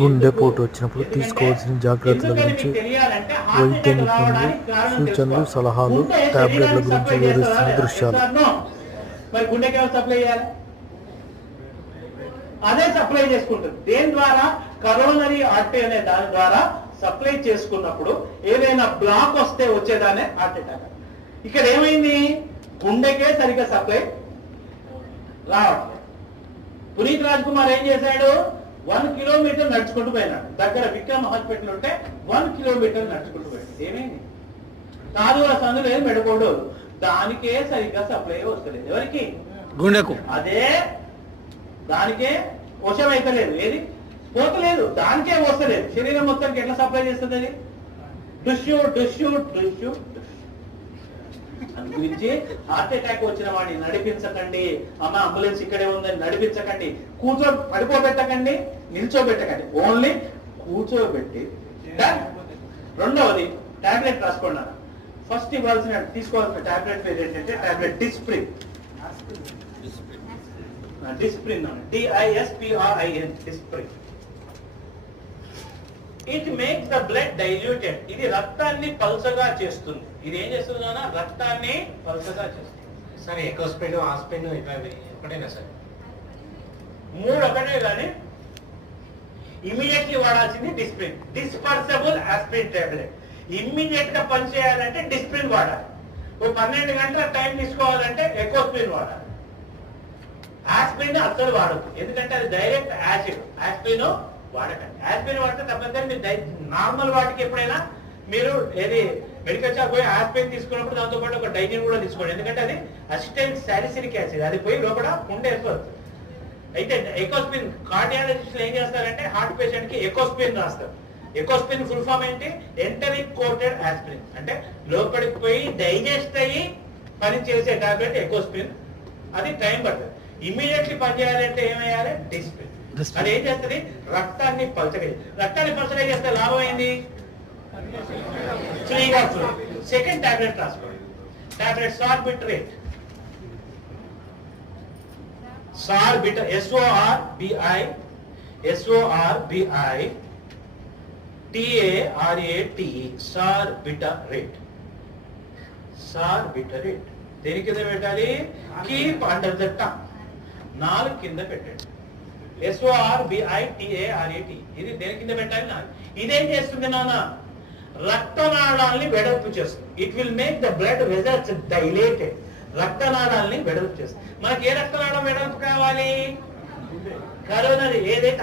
గుండెపోటు వచ్చినప్పుడు తీసుకోవాల్సిన జాగ్రత్తల గురించి వైద్య నిపుణులు సూచనలు సలహాలు టాబ్లెట్ల గురించి వివరిస్తున్న దృశ్యాలు. మరి గుండెకి ఎవరు సప్లై చేయాలి? అదే సప్లై చేసుకుంటుంది. దేని ద్వారా? కరోనరీ ఆర్టరీ అనే దాని ద్వారా సప్లై చేసుకున్నప్పుడు ఏదైనా బ్లాక్ వస్తే వచ్చేదానే హార్ట్ అటాక్. ఇక్కడ ఏమైంది? గుండెకే సరిగ్గా సప్లై రావట్లేదు. పునీత్ రాజ్ కుమార్ ఏం చేశాడు? 1 కిలోమీటర్ నడుచుకుంటూ పోయినాడు. దగ్గర విక్రమ్ హాస్పిటల్ ఉంటే 1 కిలోమీటర్ నడుచుకుంటూ పోయాడు. ఏమైంది? కాదుల సందులు ఏం మెడకోడు, దానికే సరిగ్గా సప్లై వస్తలేదు. ఎవరికి? గుండెకు. అదే దానికే వశం అయితలేదు. ఏది పోతలేదు, దానికే వస్తలేదు. శరీరం మొత్తానికి ఎట్లా సప్లై చేస్తుంది అది? డుష్యూ డుష్యూ డుష్యూ. గురించి హార్ట్ అటాక్ వచ్చిన వాడిని నడిపించకండి. అమ్మ అంబులెన్స్ ఇక్కడే ఉందని నడిపించకండి. పడిపోబెట్టకండి, నిల్చోబెట్టకండి. ఓన్లీ కూర్చోబెట్టి. రెండవది టాబ్లెట్ రాసుకున్నాను. ఫస్ట్ తీసుకోవాల్సిన టాబ్లెట్ పేరు ఏంటంటే tablet Disprin. Disprin DISPRIN Disprin. It makes the blood diluted. ఇది రక్తాన్ని పల్చగా చేస్తుంది. ఇది ఏం చేస్తుంది? రక్తాన్ని పల్చగా చేస్తుంది. సరే, ఎకోస్ప్రిన్, ఆస్ప్రిన్ ఒకటేనా సార్? 3 ఒకటే కానీ ఇమీడియట్లీ వాడాల్సింది Disprin. Dispersible aspirin tablet. Immediate గా పనిచేయాలంటే డిస్ప్రిన్ వాడాలి. 12 గంటల టైం తీసుకోవాలంటే ఎకోస్ప్రిన్ వాడాలి. ఆస్ప్రిన్ అస్సలు వాడదు, ఎందుకంటే అది డైరెక్ట్ యాసిడ్. ఆస్ప్రిన్ వాడకండి. ఆస్ప్రిన్ వాడితే తప్పనిసరి మీరు నార్మల్ వాటికి ఎప్పుడైనా మీరు ఏది మెడికల్ షాప్ పోయి ఆస్ప్రిన్ తీసుకున్నప్పుడు దాంతో పాటు ఒక డైజిన్ కూడా తీసుకోండి. ఎందుకంటే అది అసిటైల్ సాలిసిలిక్ యాసిడ్. అది పోయి లోపల ఉండే ఏర్పడుతుంది. అయితే ఎకోస్పిన్ కార్డియాలజిస్టులు ఏం చేస్తారంటే హార్ట్ పేషెంట్ కి ఎకోస్పిన్ రాస్తారు. ఎకోస్పిన్ ఫుల్ ఫామ్ ఏంటి? Enteric coated aspirin. అంటే లోపలికి పోయి డైజెస్ట్ అయ్యి పని చేసే టాబ్లెట్ ఎకోస్పిన్. అది టైం పడుతుంది. ఇమీడియట్లీ పనిచేయాలంటే ఏమయ్యాలి? డిస్ప్రిన్. అది ఏం చేస్తుంది? రక్తాన్ని పలచగా. రక్తాన్ని పలచగా చేస్తే లాభం ఏంది? ఫ్రీగా ఫ్లో. సెకండ్ టాబ్లెట్ రాసుకోండి. టాబ్లెట్ సార్బిట్రేట్. సార్బిట్రేట్ SORBITARATE సార్బిట్రేట్. సార్బిట్రేట్ దేని కింద పెట్టాలి? Keep under the tongue. నాలుగు కింద పెట్టండి. SORBITARATE ఇది దేని కింద పెట్టాలి? నాలుగు. ఇదేం చేస్తుంది నాన్న? రక్తనాళాల్ని వెడల్పు చేస్తుంది. It will make the blood vessels dilated. రక్తనాళాల్ని వెడల్పు చేస్తుంది. మనకి ఏ రక్తనాళం వెడల్పు కావాలి? కరోనరీ ఏదైతే